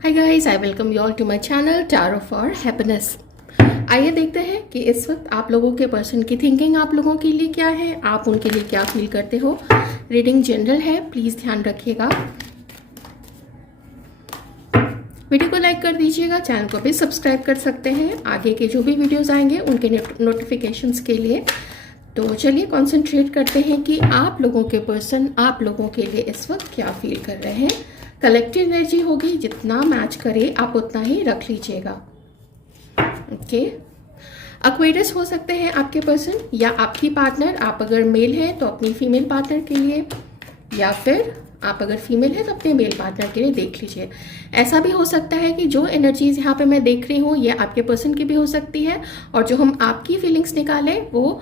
Hi guys, I welcome you all to my channel tarot for happiness. आइए देखते हैं कि इस वक्त आप लोगों के पर्सन की थिंकिंग आप लोगों के लिए क्या है, आप उनके लिए क्या फील करते हो। रीडिंग जनरल है, प्लीज़ ध्यान रखिएगा। वीडियो को लाइक कर दीजिएगा, चैनल को भी सब्सक्राइब कर सकते हैं आगे के जो भी वीडियोज़ आएंगे उनके नोटिफिकेशंस के लिए। तो चलिए कॉन्सेंट्रेट करते हैं कि आप लोगों के पर्सन आप लोगों के लिए इस वक्त क्या फील कर रहे हैं। कलेक्टिव एनर्जी होगी, जितना मैच करे आप उतना ही रख लीजिएगा। ओके, एक्वेरियस हो सकते हैं आपके पर्सन या आपकी पार्टनर। आप अगर मेल हैं तो अपनी फीमेल पार्टनर के लिए, या फिर आप अगर फीमेल हैं तो अपने मेल पार्टनर के लिए देख लीजिए। ऐसा भी हो सकता है कि जो एनर्जीज यहाँ पे मैं देख रही हूँ ये आपके पर्सन की भी हो सकती है, और जो हम आपकी फीलिंग्स निकालें वो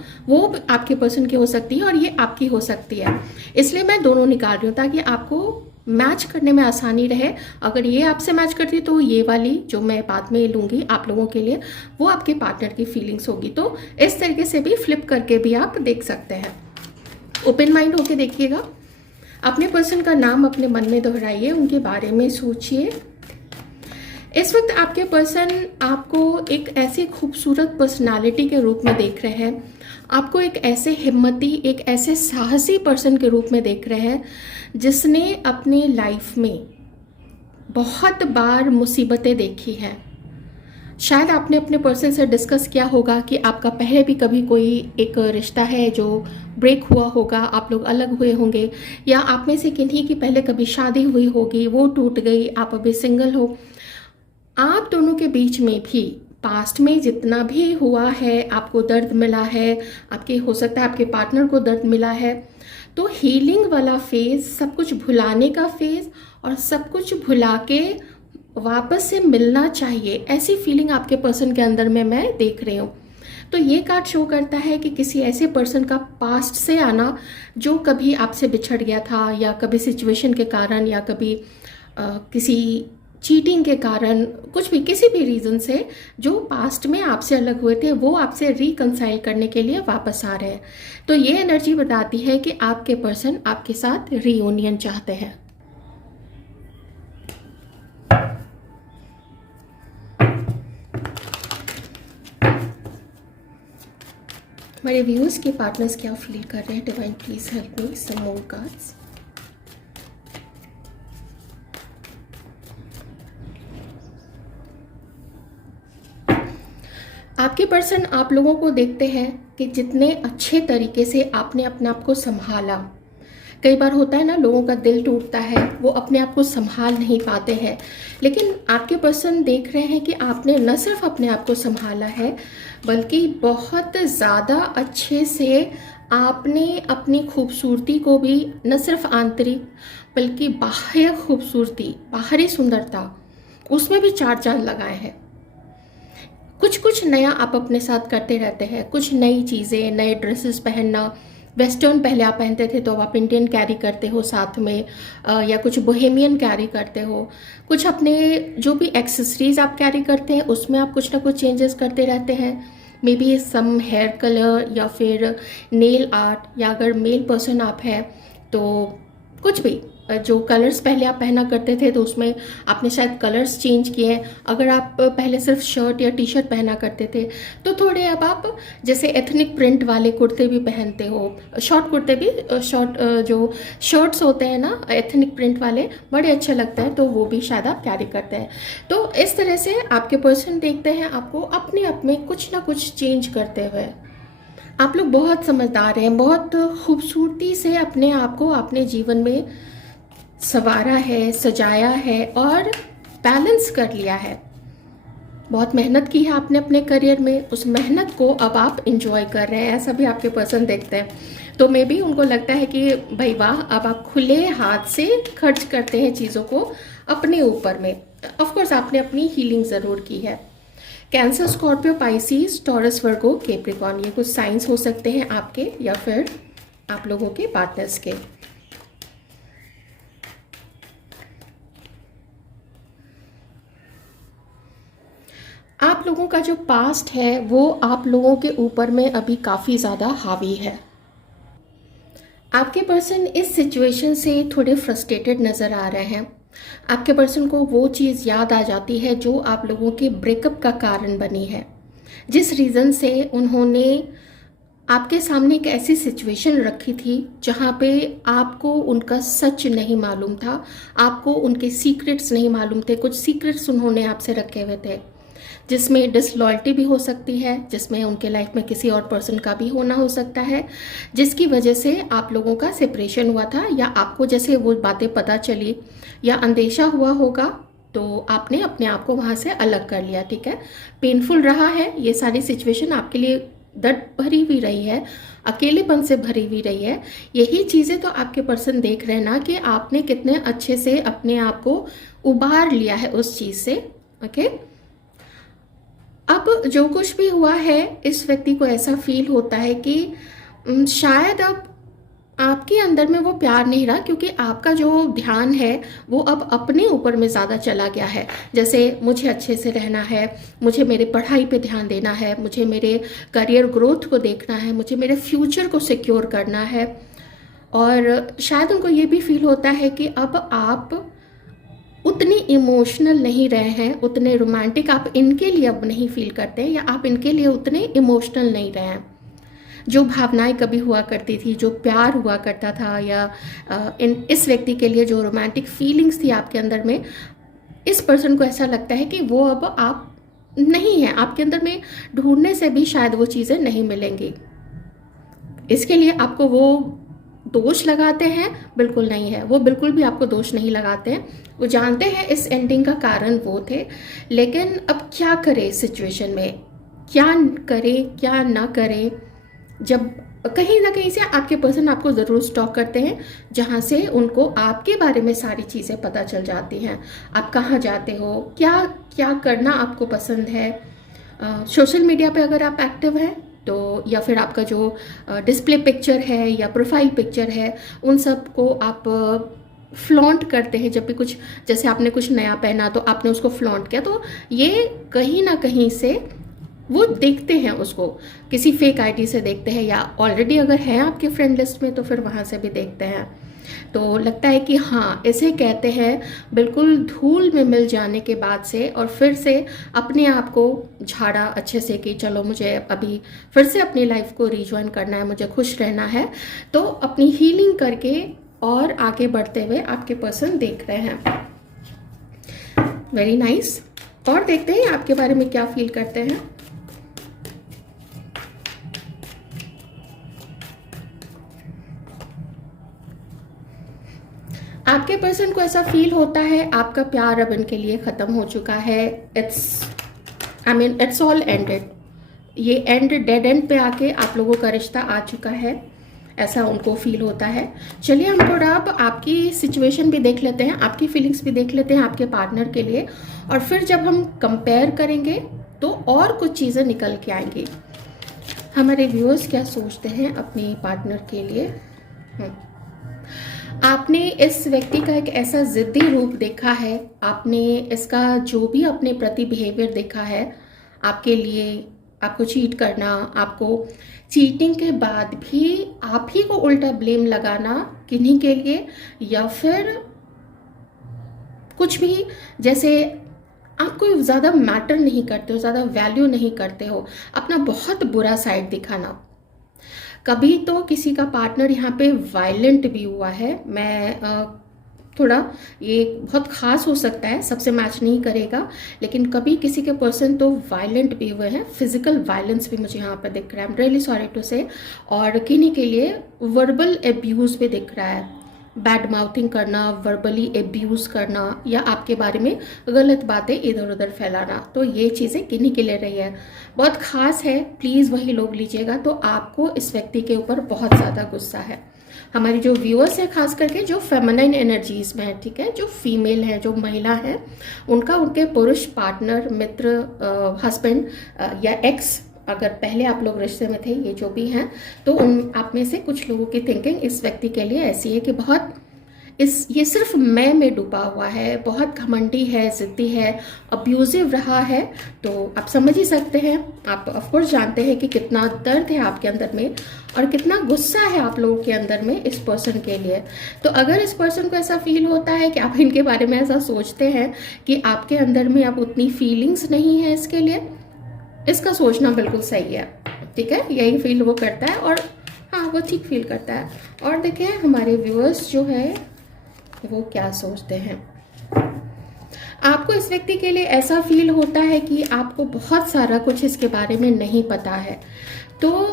आपके पर्सन की हो सकती है और ये आपकी हो सकती है। इसलिए मैं दोनों निकाल रही हूँ ताकि आपको मैच करने में आसानी रहे। अगर ये आपसे मैच करती है तो ये वाली जो मैं बाद में लूँगी आप लोगों के लिए वो आपके पार्टनर की फीलिंग्स होगी। तो इस तरीके से भी फ्लिप करके भी आप देख सकते हैं। ओपन माइंड होके देखिएगा। अपने पर्सन का नाम अपने मन में दोहराइए, उनके बारे में सोचिए। इस वक्त आपके पर्सन आपको एक ऐसी खूबसूरत पर्सनालिटी के रूप में देख रहे हैं, आपको एक ऐसे हिम्मती, एक ऐसे साहसी पर्सन के रूप में देख रहे हैं जिसने अपनी लाइफ में बहुत बार मुसीबतें देखी हैं। शायद आपने अपने पर्सन से डिस्कस किया होगा कि आपका पहले भी कभी कोई एक रिश्ता है जो ब्रेक हुआ होगा, आप लोग अलग हुए होंगे, या आप में से किन्हीं की पहले कभी शादी हुई होगी, वो टूट गई, आप अभी सिंगल हो। आप दोनों के बीच में भी पास्ट में जितना भी हुआ है, आपको दर्द मिला है, आपके हो सकता है आपके पार्टनर को दर्द मिला है। तो हीलिंग वाला फेज, सब कुछ भुलाने का फेज, और सब कुछ भुला के वापस से मिलना चाहिए, ऐसी फीलिंग आपके पर्सन के अंदर में मैं देख रही हूँ। तो ये कार्ड शो करता है कि किसी ऐसे पर्सन का पास्ट से आना जो कभी आपसे बिछड़ गया था, या कभी सिचुएशन के कारण, या कभी किसी चीटिंग के कारण, कुछ भी किसी भी रीज़न से जो पास्ट में आपसे अलग हुए थे वो आपसे रिकंसाइल करने के लिए वापस आ रहे हैं। तो ये एनर्जी बताती है कि आपके पर्सन आपके साथ रियूनियन चाहते हैं। हमारे व्यूअर्स के पार्टनर्स क्या फील कर रहे हैं? Divine please help me some more cards. आपके पर्सन आप लोगों को देखते हैं कि जितने अच्छे तरीके से आपने अपने आप को संभाला। कई बार होता है ना, लोगों का दिल टूटता है, वो अपने आप को संभाल नहीं पाते हैं, लेकिन आपके पर्सन देख रहे हैं कि आपने न सिर्फ अपने आप को संभाला है बल्कि बहुत ज़्यादा अच्छे से आपने अपनी खूबसूरती को भी, न सिर्फ आंतरिक बल्कि बाह्य खूबसूरती, बाहरी सुंदरता, उसमें भी चार चांद लगाए हैं। कुछ नया आप अपने साथ करते रहते हैं, कुछ नई चीज़ें, नए ड्रेसेस पहनना। वेस्टर्न पहले आप पहनते थे तो आप इंडियन कैरी करते हो साथ में, या कुछ बोहेमियन कैरी करते हो। कुछ अपने जो भी एक्सेसरीज आप कैरी करते हैं उसमें आप कुछ ना कुछ चेंजेस करते रहते हैं। Maybe some hair colour, या फिर नेल आर्ट, या अगर मेल पर्सन आप हैं तो कुछ भी जो कलर्स पहले आप पहना करते थे तो उसमें आपने शायद कलर्स चेंज किए हैं। अगर आप पहले सिर्फ शर्ट या टी शर्ट पहना करते थे तो थोड़े अब आप जैसे एथनिक प्रिंट वाले कुर्ते भी पहनते हो, शॉर्ट कुर्ते भी, शॉर्ट जो शर्ट्स होते हैं ना एथनिक प्रिंट वाले, बड़े अच्छे लगते हैं, तो वो भी शायद आप कैरी करते हैं। तो इस तरह से आपके पर्सन देखते हैं आपको अपने आप में कुछ ना कुछ चेंज करते हुए। आप लोग बहुत समझदार हैं, बहुत खूबसूरती से अपने आप को अपने जीवन में संवारा है, सजाया है और बैलेंस कर लिया है। बहुत मेहनत की है आपने अपने करियर में, उस मेहनत को अब आप इंजॉय कर रहे हैं, ऐसा भी आपके पर्सन देखते हैं। तो मे बी उनको लगता है कि भाई वाह, अब आप खुले हाथ से खर्च करते हैं चीज़ों को अपने ऊपर में। ऑफकोर्स आपने अपनी हीलिंग ज़रूर की है। कैंसर, स्कॉर्पियो, पाइसिस, टॉरस, वर्गो, कैप्रिकॉर्न, ये कुछ साइंस हो सकते हैं आपके या फिर आप लोगों के पार्टनर्स के। आप लोगों का जो पास्ट है वो आप लोगों के ऊपर में अभी काफ़ी ज़्यादा हावी है। आपके पर्सन इस सिचुएशन से थोड़े फ्रस्ट्रेटेड नज़र आ रहे हैं। आपके पर्सन को वो चीज़ याद आ जाती है जो आप लोगों के ब्रेकअप का कारण बनी है, जिस रीज़न से उन्होंने आपके सामने एक ऐसी सिचुएशन रखी थी जहाँ पे आपको उनका सच नहीं मालूम था, आपको उनके सीक्रेट्स नहीं मालूम थे। कुछ सीक्रेट्स उन्होंने आपसे रखे हुए थे, जिसमें डिसलॉयल्टी भी हो सकती है, जिसमें उनके लाइफ में किसी और पर्सन का भी होना हो सकता है, जिसकी वजह से आप लोगों का सेपरेशन हुआ था, या आपको जैसे वो बातें पता चली या अंदेशा हुआ होगा तो आपने अपने आप को वहाँ से अलग कर लिया। ठीक है, पेनफुल रहा है ये सारी सिचुएशन, आपके लिए दर्द भरी हुई रही है, अकेलेपन से भरी हुई रही है। यही चीज़ें तो आपके पर्सन देख रहे हैं ना कि आपने कितने अच्छे से अपने आप को उबार लिया है उस चीज़ से। ओके, अब जो कुछ भी हुआ है, इस व्यक्ति को ऐसा फील होता है कि शायद अब आपके अंदर में वो प्यार नहीं रहा, क्योंकि आपका जो ध्यान है वो अब अपने ऊपर में ज़्यादा चला गया है। जैसे मुझे अच्छे से रहना है, मुझे मेरे पढ़ाई पे ध्यान देना है, मुझे मेरे करियर ग्रोथ को देखना है, मुझे मेरे फ्यूचर को सिक्योर करना है। और शायद उनको ये भी फील होता है कि अब आप उतने इमोशनल नहीं रहे हैं, उतने रोमांटिक आप इनके लिए अब नहीं फील करते हैं, या आप इनके लिए उतने इमोशनल नहीं रहे हैं। जो भावनाएं कभी हुआ करती थी, जो प्यार हुआ करता था, या इस व्यक्ति के लिए जो रोमांटिक फीलिंग्स थी आपके अंदर में, इस पर्सन को ऐसा लगता है कि वो अब आप नहीं है, आपके अंदर में ढूंढने से भी शायद वो चीज़ें नहीं मिलेंगी। इसके लिए आपको वो दोष लगाते हैं? बिल्कुल नहीं है, वो बिल्कुल भी आपको दोष नहीं लगाते हैं। वो जानते हैं इस एंडिंग का कारण वो थे, लेकिन अब क्या करें इस सिचुएशन में, क्या करें क्या ना करें, जब कहीं ना कहीं से आपके पर्सन आपको ज़रूर स्टॉक करते हैं, जहाँ से उनको आपके बारे में सारी चीज़ें पता चल जाती हैं। आप कहाँ जाते हो, क्या क्या करना आपको पसंद है, सोशल मीडिया पे अगर आप एक्टिव हैं तो, या फिर आपका जो डिस्प्ले पिक्चर है या प्रोफाइल पिक्चर है, उन सब को आप फ्लॉन्ट करते हैं। जब भी कुछ, जैसे आपने कुछ नया पहना तो आपने उसको फ्लॉन्ट किया, तो ये कहीं ना कहीं से वो देखते हैं, उसको किसी फेक आईडी से देखते हैं, या ऑलरेडी अगर है आपके फ्रेंड लिस्ट में तो फिर वहाँ से भी देखते हैं। तो लगता है कि हाँ, इसे कहते हैं बिल्कुल धूल में मिल जाने के बाद से और फिर से अपने आप को झाड़ा अच्छे से कि चलो मुझे अभी फिर से अपनी लाइफ को रिजॉइन करना है, मुझे खुश रहना है। तो अपनी हीलिंग करके और आगे बढ़ते हुए आपके पर्सन देख रहे हैं। Very nice. और देखते हैं आपके बारे में क्या फील करते हैं। आपके पर्सन को ऐसा फील होता है आपका प्यार अब इनके लिए ख़त्म हो चुका है। It's all ended. ये डेड एंड पे आके आप लोगों का रिश्ता आ चुका है, ऐसा उनको फील होता है। चलिए हम थोड़ा अब आपकी सिचुएशन भी देख लेते हैं, आपकी फीलिंग्स भी देख लेते हैं आपके पार्टनर के लिए, और फिर जब हम कंपेयर करेंगे तो और कुछ चीज़ें निकल के आएंगी। हमारे व्यूअर्स क्या सोचते हैं अपने पार्टनर के लिए। आपने इस व्यक्ति का एक ऐसा जिद्दी रूप देखा है, आपने इसका जो भी अपने प्रति बिहेवियर देखा है, आपके लिए आपको चीट करना, आपको चीटिंग के बाद भी आप ही को उल्टा ब्लेम लगाना किन्हीं के लिए, या फिर कुछ भी, जैसे आपको ज़्यादा मैटर नहीं करते हो, ज़्यादा वैल्यू नहीं करते हो, अपना बहुत बुरा साइड दिखाना। कभी तो किसी का पार्टनर यहाँ पे वायलेंट भी हुआ है। मैं थोड़ा ये बहुत ख़ास हो सकता है, सबसे मैच नहीं करेगा, लेकिन कभी किसी के पर्सन तो वायलेंट भी हुए हैं, फिजिकल वायलेंस भी मुझे यहाँ पे दिख रहा है। I am really sorry to say. और किन्हीं के लिए वर्बल एब्यूज़ भी दिख रहा है, बैड माउथिंग करना, वर्बली एब्यूज़ करना, या आपके बारे में गलत बातें इधर उधर फैलाना। तो ये चीज़ें किन्हीं के लिए रही है, बहुत ख़ास है। प्लीज़ वही लोग लीजिएगा। तो आपको इस व्यक्ति के ऊपर बहुत ज़्यादा गुस्सा है। हमारी जो व्यूअर्स हैं, खास करके जो फेमिनाइन एनर्जीज में है, ठीक है, जो फीमेल है, जो महिला है, उनका उनके पुरुष पार्टनर, मित्र, हस्बैंड या एक्स, अगर पहले आप लोग रिश्ते में थे, ये जो भी हैं, तो उन आप में से कुछ लोगों की थिंकिंग इस व्यक्ति के लिए ऐसी है कि बहुत ये सिर्फ मैं में डूबा हुआ है, बहुत घमंडी है, ज़िद्दी है, अब्यूजिव रहा है। तो आप समझ ही सकते हैं, आप ऑफकोर्स जानते हैं कि कितना दर्द है आपके अंदर में और कितना गुस्सा है आप लोगों के अंदर में इस पर्सन के लिए। तो अगर इस पर्सन को ऐसा फील होता है कि आप इनके बारे में ऐसा सोचते हैं कि आपके अंदर में अब उतनी फीलिंग्स नहीं है इसके लिए, इसका सोचना बिल्कुल सही है, ठीक है। यही फील वो करता है और हाँ, वो ठीक फील करता है। और देखिए हमारे व्यूअर्स जो है वो क्या सोचते हैं। आपको इस व्यक्ति के लिए ऐसा फील होता है कि आपको बहुत सारा कुछ इसके बारे में नहीं पता है, तो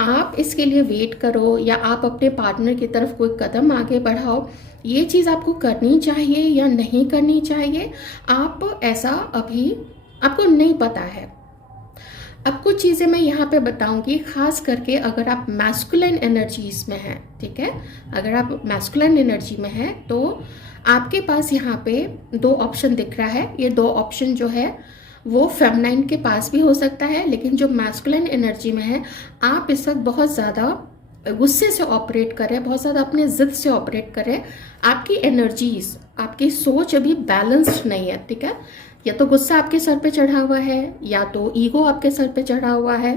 आप इसके लिए वेट करो या आप अपने पार्टनर की तरफ कोई कदम आगे बढ़ाओ। ये चीज़ आपको करनी चाहिए या नहीं करनी चाहिए, आप ऐसा अभी आपको नहीं पता है। अब कुछ चीज़ें मैं यहाँ पे बताऊंगी, खास करके अगर आप मैस्कुलिन एनर्जीज में हैं, ठीक है। अगर आप मैस्कुलिन एनर्जी में हैं तो आपके पास यहाँ पे दो ऑप्शन दिख रहा है। ये दो ऑप्शन जो है वो फेमिनाइन के पास भी हो सकता है, लेकिन जो मैस्कुलिन एनर्जी में है आप इस वक्त बहुत ज़्यादा गुस्से से ऑपरेट करें, बहुत ज़्यादा अपने ज़िद से ऑपरेट करें। आपकी एनर्जीज, आपकी सोच अभी बैलेंस्ड नहीं है, ठीक है। या तो गुस्सा आपके सर पे चढ़ा हुआ है या तो ईगो आपके सर पे चढ़ा हुआ है।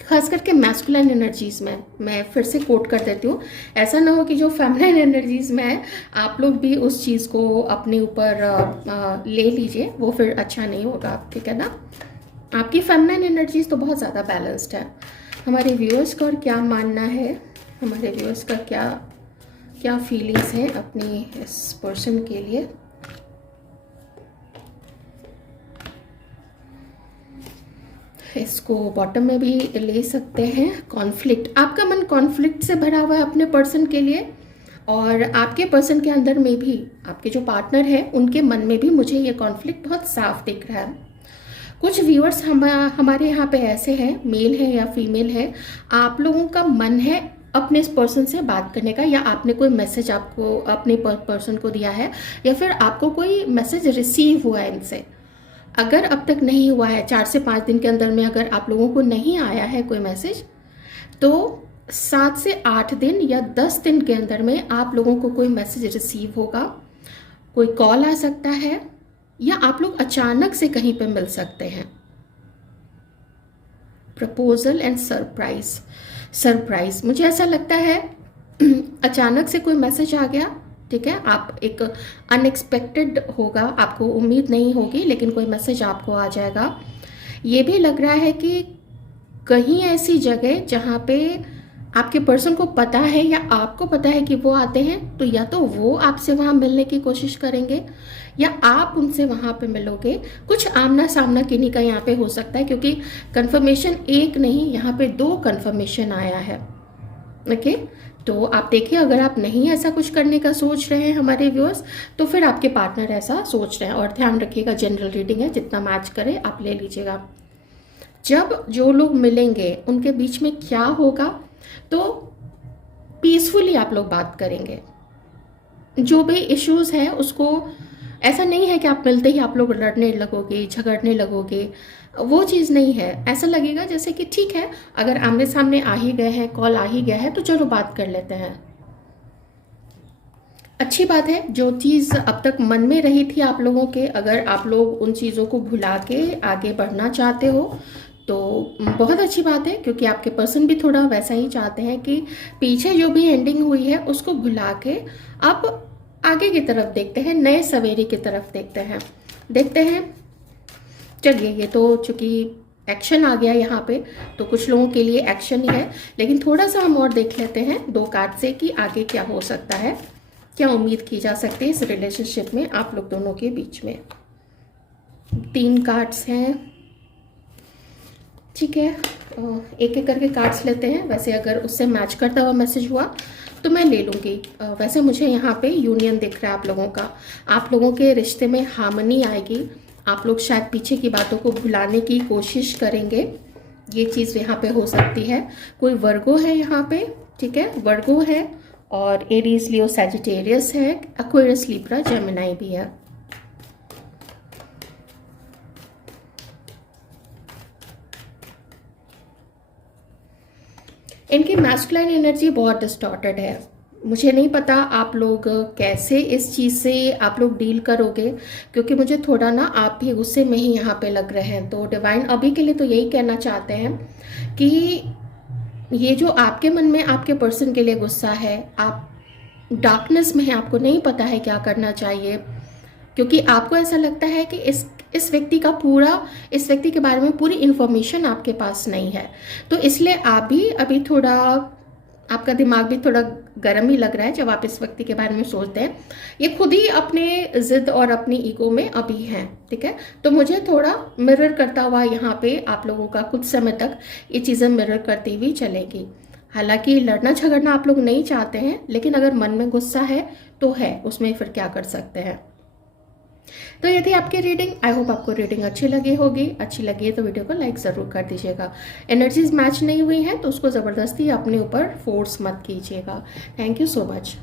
खास करके मैस्कुलिन एनर्जीज में, मैं फिर से कोट कर देती हूँ, ऐसा ना हो कि जो फेमिनिन एनर्जीज में है आप लोग भी उस चीज़ को अपने ऊपर ले लीजिए, वो फिर अच्छा नहीं होगा, ठीक है ना। आपकी फेमिनिन एनर्जीज तो बहुत ज़्यादा बैलेंस्ड है। हमारे व्यूअर्स का और क्या मानना है, हमारे व्यूअर्स का क्या क्या फीलिंग्स हैं अपनी इस पर्सन के लिए। इसको बॉटम में भी ले सकते हैं। कॉन्फ्लिक्ट, आपका मन कॉन्फ्लिक्ट से भरा हुआ है अपने पर्सन के लिए, और आपके पर्सन के अंदर में भी, आपके जो पार्टनर है उनके मन में भी मुझे ये कॉन्फ्लिक्ट बहुत साफ दिख रहा है। कुछ व्यूअर्स हमारे यहाँ पे ऐसे हैं, मेल है या फीमेल है, आप लोगों का मन है अपने इस पर्सन से बात करने का, या आपने कोई मैसेज आपको अपने पर्सन को दिया है, या फिर आपको कोई मैसेज रिसीव हुआ है इनसे। अगर अब तक नहीं हुआ है, 4 से 5 दिन के अंदर में अगर आप लोगों को नहीं आया है कोई मैसेज, तो 7 से 8 दिन या 10 दिन के अंदर में आप लोगों को कोई मैसेज रिसीव होगा। कोई कॉल आ सकता है या आप लोग अचानक से कहीं पे मिल सकते हैं। प्रपोजल एंड सरप्राइज, सरप्राइज मुझे ऐसा लगता है अचानक से कोई मैसेज आ गया, ठीक है। आप एक अनएक्सपेक्टेड होगा, आपको उम्मीद नहीं होगी, लेकिन कोई मैसेज आपको आ जाएगा। ये भी लग रहा है कि कहीं ऐसी जगह जहाँ पे आपके पर्सन को पता है या आपको पता है कि वो आते हैं, तो या तो वो आपसे वहाँ मिलने की कोशिश करेंगे या आप उनसे वहाँ पे मिलोगे। कुछ आमना सामना किन्हीं का यहाँ पे हो सकता है, क्योंकि कंफर्मेशन एक नहीं, यहाँ पे 2 कंफर्मेशन आया है, ओके। तो आप देखिए, अगर आप नहीं ऐसा कुछ करने का सोच रहे हैं हमारे व्यूअर्स, तो फिर आपके पार्टनर ऐसा सोच रहे हैं। और ध्यान रखिएगा, जनरल रीडिंग है, जितना मैच करे आप ले लीजिएगा। जब जो लोग मिलेंगे उनके बीच में क्या होगा, तो पीसफुली आप लोग बात करेंगे। जो भी इश्यूज है उसको, ऐसा नहीं है कि आप मिलते ही आप लोग लड़ने लगोगे, झगड़ने लगोगे, वो चीज़ नहीं है। ऐसा लगेगा जैसे कि ठीक है, अगर आमने सामने आ ही गए हैं, कॉल आ ही गया है, तो चलो बात कर लेते हैं। अच्छी बात है, जो चीज़ अब तक मन में रही थी आप लोगों के, अगर आप लोग उन चीज़ों को भुला के आगे बढ़ना चाहते हो तो बहुत अच्छी बात है, क्योंकि आपके पर्सन भी थोड़ा वैसा ही चाहते हैं कि पीछे जो भी एंडिंग हुई है उसको भुला के अब आगे की तरफ देखते हैं, नए सवेरे की तरफ देखते हैं। चलिए, ये तो चूंकि एक्शन आ गया यहाँ पे, तो कुछ लोगों के लिए एक्शन ही है, लेकिन थोड़ा सा हम और देख लेते हैं 2 कार्ड से कि आगे क्या हो सकता है, क्या उम्मीद की जा सकती है इस रिलेशनशिप में आप लोग दोनों के बीच में। 3 कार्ड्स हैं, ठीक है। एक एक करके कार्ड्स लेते हैं। वैसे अगर उससे मैच करता हुआ मैसेज हुआ तो मैं ले लूँगी। वैसे मुझे यहाँ पे यूनियन दिख रहा है आप लोगों का, आप लोगों के रिश्ते में हार्मनी आएगी, आप लोग शायद पीछे की बातों को भुलाने की कोशिश करेंगे, ये चीज़ यहाँ पे हो सकती है। कोई वर्गो है यहाँ पे, ठीक है, वर्गो है, और एरीज, लियो, सैजिटेरियस है, एक्वेरियस, लिब्रा, जेमिनी भी है। इनकी मैस्कुलाइन एनर्जी बहुत डिस्टॉर्टेड है, मुझे नहीं पता आप लोग कैसे इस चीज़ से आप लोग डील करोगे, क्योंकि मुझे थोड़ा ना आप भी गुस्से में ही यहाँ पे लग रहे हैं। तो डिवाइन अभी के लिए तो यही कहना चाहते हैं कि ये जो आपके मन में आपके पर्सन के लिए गुस्सा है, आप डार्कनेस में है, आपको नहीं पता है क्या करना चाहिए, क्योंकि आपको ऐसा लगता है कि इस व्यक्ति का पूरा, इस व्यक्ति के बारे में पूरी इन्फॉर्मेशन आपके पास नहीं है। तो इसलिए आप भी अभी थोड़ा, आपका दिमाग भी थोड़ा गर्म ही लग रहा है जब आप इस व्यक्ति के बारे में सोचते हैं। ये खुद ही अपने जिद और अपनी ईगो में अभी हैं, ठीक है। तो मुझे थोड़ा मिरर करता हुआ यहाँ पे आप लोगों का कुछ समय तक ये चीज़ें मिरर करती हुई चलेगी। हालांकि लड़ना झगड़ना आप लोग नहीं चाहते हैं, लेकिन अगर मन में गुस्सा है तो है, उसमें फिर क्या कर सकते हैं। तो ये थी आपकी रीडिंग। आई होप आपको रीडिंग अच्छी लगी होगी। अच्छी लगी है तो वीडियो को लाइक ज़रूर कर दीजिएगा। एनर्जीज मैच नहीं हुई हैं तो उसको ज़बरदस्ती अपने ऊपर फोर्स मत कीजिएगा। Thank you so much.